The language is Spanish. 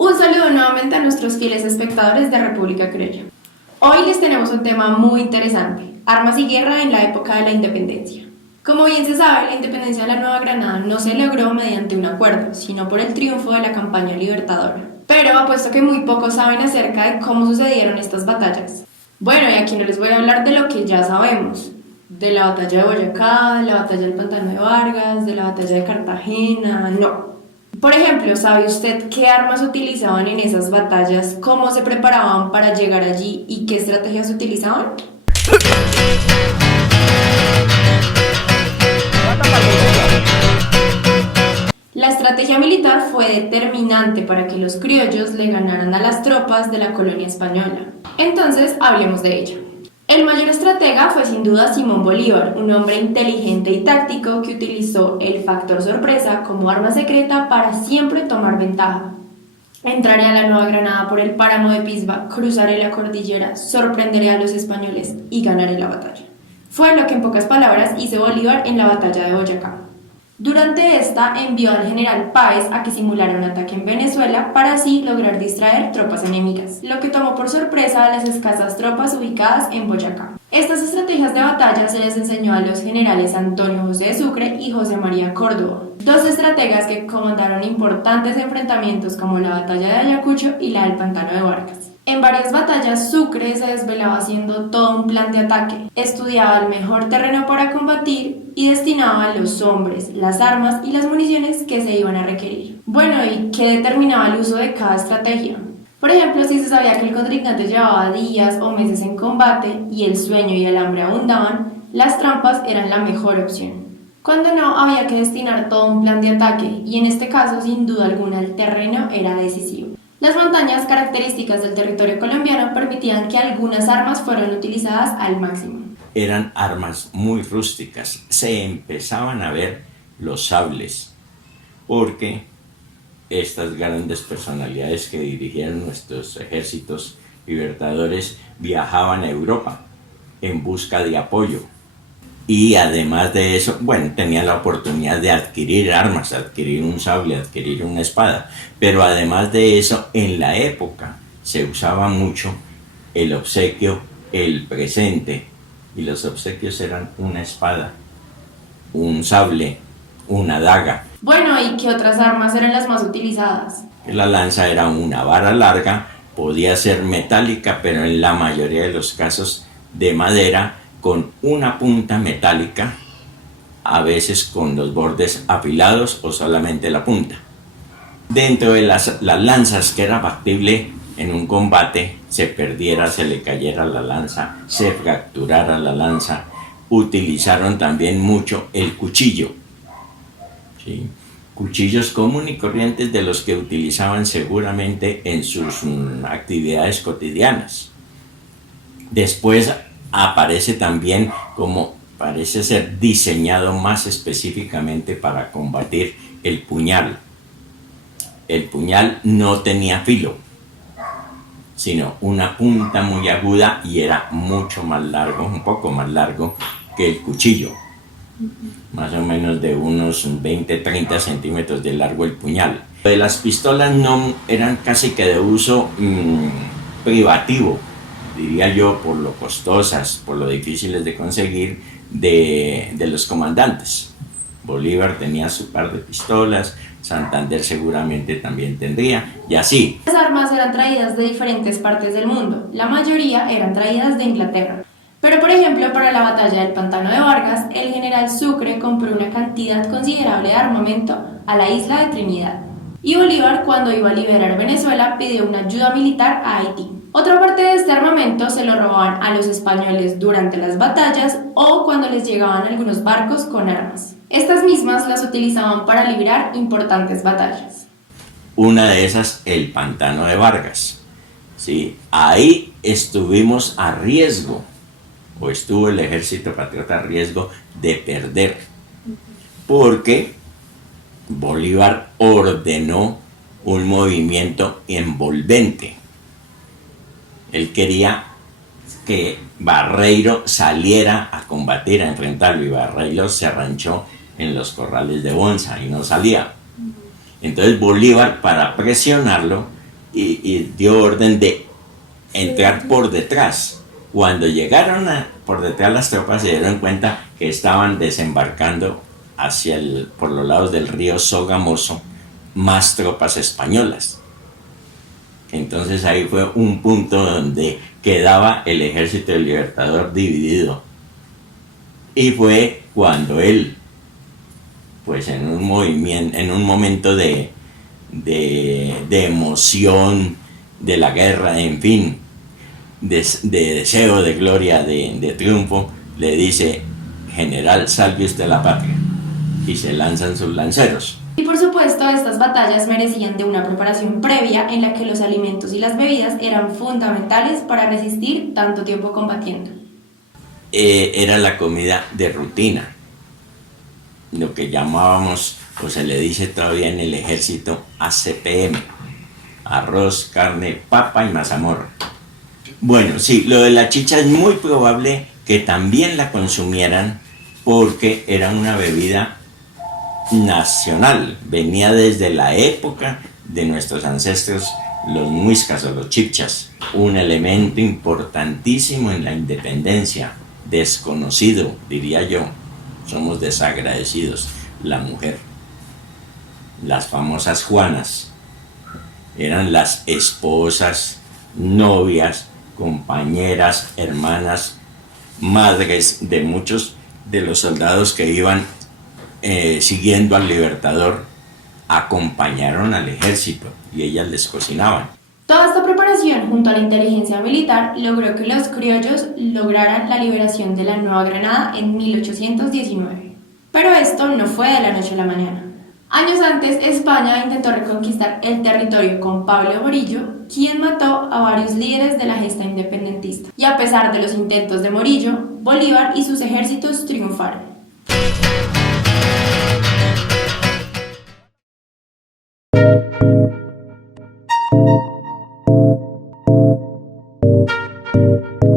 Un saludo nuevamente a nuestros fieles espectadores de República Criolla. Hoy les tenemos un tema muy interesante, armas y guerra en la época de la independencia. Como bien se sabe, la independencia de la Nueva Granada no se logró mediante un acuerdo, sino por el triunfo de la campaña libertadora. Pero apuesto que muy pocos saben acerca de cómo sucedieron estas batallas. Bueno, y aquí no les voy a hablar de lo que ya sabemos, de la batalla de Boyacá, de la batalla del Pantano de Vargas, de la batalla de Cartagena, no. Por ejemplo, ¿sabe usted qué armas utilizaban en esas batallas, cómo se preparaban para llegar allí y qué estrategias utilizaban? La estrategia militar fue determinante para que los criollos le ganaran a las tropas de la colonia española. Entonces, hablemos de ello. El mayor estratega fue sin duda Simón Bolívar, un hombre inteligente y táctico que utilizó el factor sorpresa como arma secreta para siempre tomar ventaja. Entraré a la Nueva Granada por el páramo de Pisba, cruzaré la cordillera, sorprenderé a los españoles y ganaré la batalla. Fue lo que en pocas palabras hizo Bolívar en la batalla de Boyacá. Durante esta envió al general Páez a que simulara un ataque en Venezuela para así lograr distraer tropas enemigas, lo que tomó por sorpresa a las escasas tropas ubicadas en Boyacá. Estas estrategias de batalla se les enseñó a los generales Antonio José de Sucre y José María Córdoba, dos estrategas que comandaron importantes enfrentamientos como la batalla de Ayacucho y la del Pantano de Vargas. En varias batallas, Sucre se desvelaba haciendo todo un plan de ataque, estudiaba el mejor terreno para combatir y destinaba los hombres, las armas y las municiones que se iban a requerir. Bueno, ¿y qué determinaba el uso de cada estrategia? Por ejemplo, si se sabía que el contrincante llevaba días o meses en combate y el sueño y el hambre abundaban, las trampas eran la mejor opción. Cuando no, había que destinar todo un plan de ataque y en este caso, sin duda alguna, el terreno era decisivo. Las montañas características del territorio colombiano permitían que algunas armas fueran utilizadas al máximo. Eran armas muy rústicas, se empezaban a ver los sables, porque estas grandes personalidades que dirigieron nuestros ejércitos libertadores viajaban a Europa en busca de apoyo. Y además de eso, bueno, tenían la oportunidad de adquirir armas, adquirir un sable, adquirir una espada. Pero además de eso, en la época se usaba mucho el obsequio, el presente. Y los obsequios eran una espada, un sable, una daga. Bueno, ¿y qué otras armas eran las más utilizadas? La lanza era una vara larga, podía ser metálica, pero en la mayoría de los casos de madera, con una punta metálica, a veces con los bordes afilados o solamente la punta. Dentro de las lanzas, que era factible en un combate, se perdiera, se le cayera la lanza, se fracturara la lanza, utilizaron también mucho el cuchillo. ¿Sí? Cuchillos comunes y corrientes de los que utilizaban seguramente en sus actividades cotidianas. Después aparece también como parece ser diseñado más específicamente para combatir el puñal. El puñal no tenía filo, sino una punta muy aguda y era mucho más largo, un poco más largo que el cuchillo. Más o menos de unos 20-30 centímetros de largo el puñal. Las pistolas no eran casi que de uso privativo, diría yo, por lo costosas, por lo difíciles de conseguir de los comandantes. Bolívar tenía su par de pistolas, Santander seguramente también tendría, y así. Las armas eran traídas de diferentes partes del mundo, la mayoría eran traídas de Inglaterra. Pero por ejemplo, para la batalla del Pantano de Vargas, el general Sucre compró una cantidad considerable de armamento a la isla de Trinidad. Y Bolívar, cuando iba a liberar Venezuela, pidió una ayuda militar a Haití. Otra parte de este armamento se lo robaban a los españoles durante las batallas o cuando les llegaban algunos barcos con armas. Estas mismas las utilizaban para librar importantes batallas. Una de esas, el Pantano de Vargas. ¿Sí? Ahí estuvimos a riesgo, o estuvo el ejército patriota a riesgo de perder, porque Bolívar ordenó un movimiento envolvente. Él quería que Barreiro saliera a combatir, a enfrentarlo, y Barreiro se arranchó en los corrales de Bonza y no salía. Entonces Bolívar, para presionarlo, y dio orden de entrar por detrás. Cuando llegaron por detrás las tropas, se dieron cuenta que estaban desembarcando por los lados del río Sogamoso más tropas españolas. Entonces ahí fue un punto donde quedaba el Ejército del Libertador dividido. Y fue cuando él, pues en un momento de emoción, de la guerra, en fin, de deseo de gloria, de triunfo, le dice: general, salve usted la patria. Y se lanzan sus lanceros. Y por supuesto, estas batallas merecían de una preparación previa en la que los alimentos y las bebidas eran fundamentales para resistir tanto tiempo combatiendo. Era la comida de rutina, lo que llamábamos, o se le dice todavía en el ejército, ACPM: arroz, carne, papa y mazamorra. Bueno, sí, lo de la chicha es muy probable que también la consumieran porque era una bebida nacional, venía desde la época de nuestros ancestros, los muiscas o los chipchas, un elemento importantísimo en la independencia, desconocido, diría yo. Somos desagradecidos. La mujer, las famosas Juanas, eran las esposas, novias, compañeras, hermanas, madres de muchos de los soldados que iban siguiendo al Libertador. Acompañaron al ejército y ellas les cocinaban. Toda esta preparación junto a la inteligencia militar logró que los criollos lograran la liberación de la Nueva Granada en 1819. Pero esto no fue de la noche a la mañana. Años antes, España intentó reconquistar el territorio con Pablo Morillo, quien mató a varios líderes de la gesta independentista. Y a pesar de los intentos de Morillo, Bolívar y sus ejércitos triunfaron.